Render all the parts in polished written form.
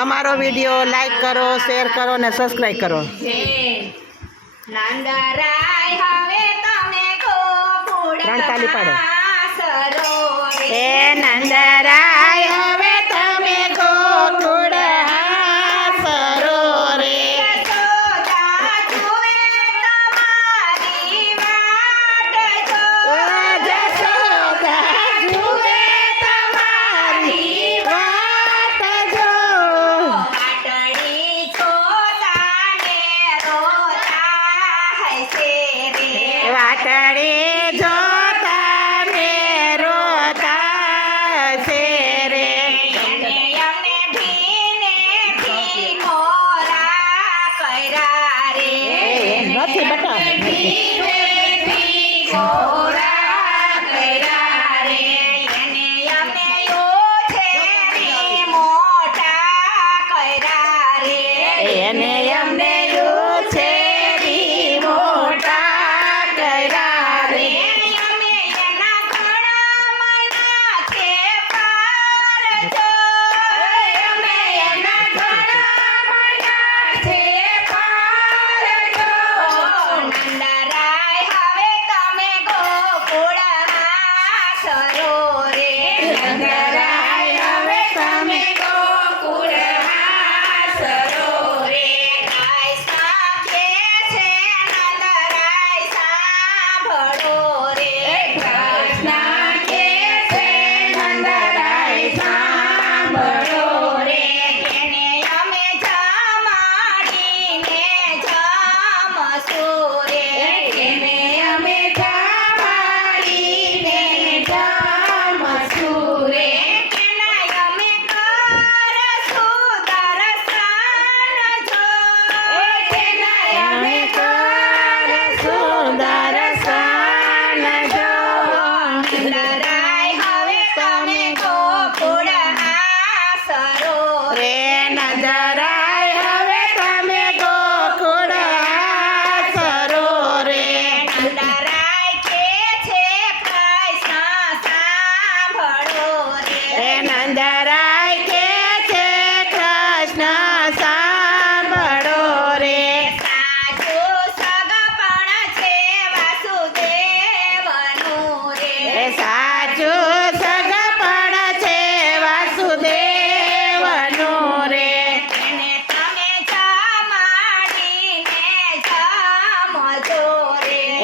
અમારો video like કરો, share કરો ને સબસ્ક્રાઈબ કરો. ત્રણ તાલી પાડો. એ નંદરાય હવે તમે ગોકુળ હાસરો રે. વાટડે જોતા ને રોતા છે રે. નથી બટા એને અમને યુ છે રી મોટા કર્યા રે.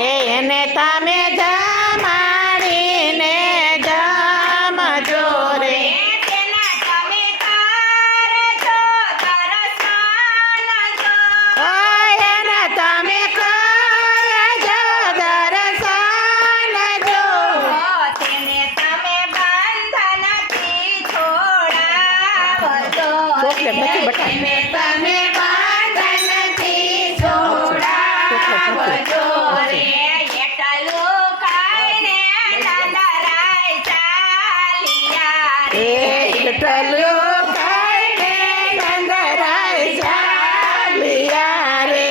એને તમે જમાડીને જમજો રે. એને તમે કરજો દર્શન જો. ચોકલેટ નથી બટા. તમે બંધનથી છોડાવજો રે. એટલો કાંઈ નંદરાય ચાલ્યા રે.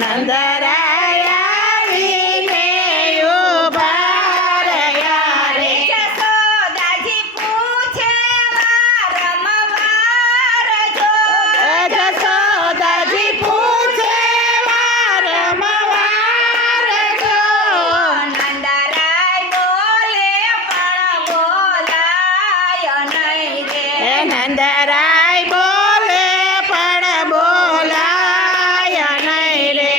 નંદરાય આવીને ઉભા રહ્યા રે. જસોદાજી પૂછે વારંવાર જો. જસોદાજી પૂછે વારંવાર જો. નંદરાય બોલે પણ બોલાય નહીં રે. નંદરાય બોલે પણ બોલાય નહીં રે.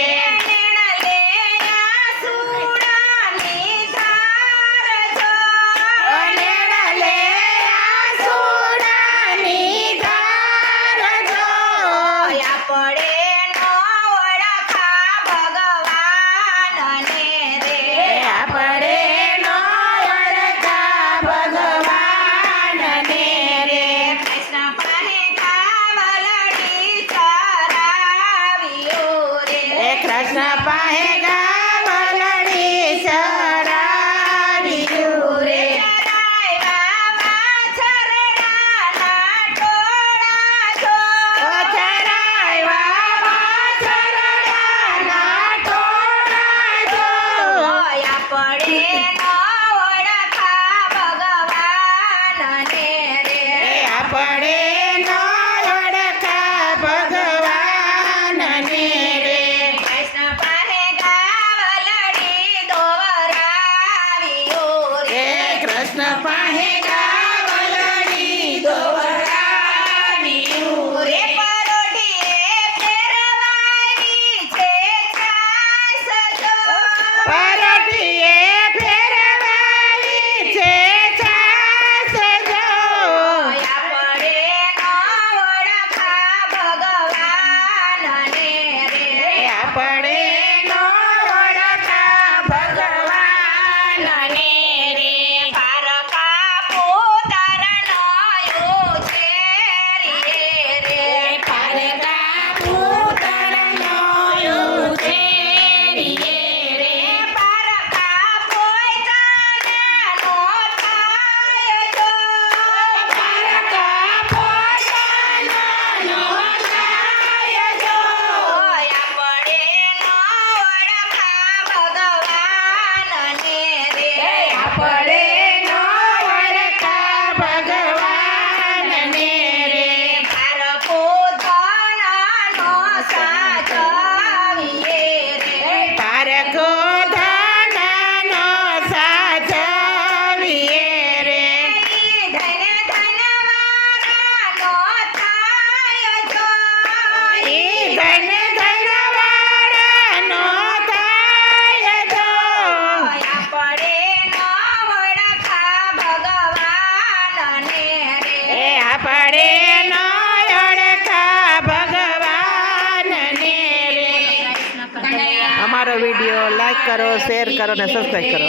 કૃષ્ણ પાસે ગાવલડી ચરાવ્યું રે. પડે ન ઓળખ કૃષ્ણ પાહે ગાવલડી દોરાવી રે પરોઢીએ ફેરવાઈ છે છાસ જો પરોઢીએ ફેરવાઈ છે છાસ જો આપણે નો ઓળખા ભગવાનને રે આપણે નો ઓળખા ભગવાનને રે પારકા પોતારનો ઉછેરીએ રે પારકા પુત્રનો ઉછેરીએ રે પારકા પોતારનો થાય જો પારકા પોતાનો થાય જો આપણે નો ઓળખા ભગવાનને રે આપણે નો ઓળખા ભગવાનને રે પારકો ધનનો સાચવીએ રે પારકો ધનનો સાચવીએ રે ધન ધનવાળાનો થાય જો ઈ ધન ધનવાળાનો થાય જો આપણે નો ઓળખા ભગવાનને રે આપણે નો ઓળખા ભગવાનને રે અમારો વિડીયો લાઈક કરો શેર કરો ને સબસ્ક્રાઈબ કરો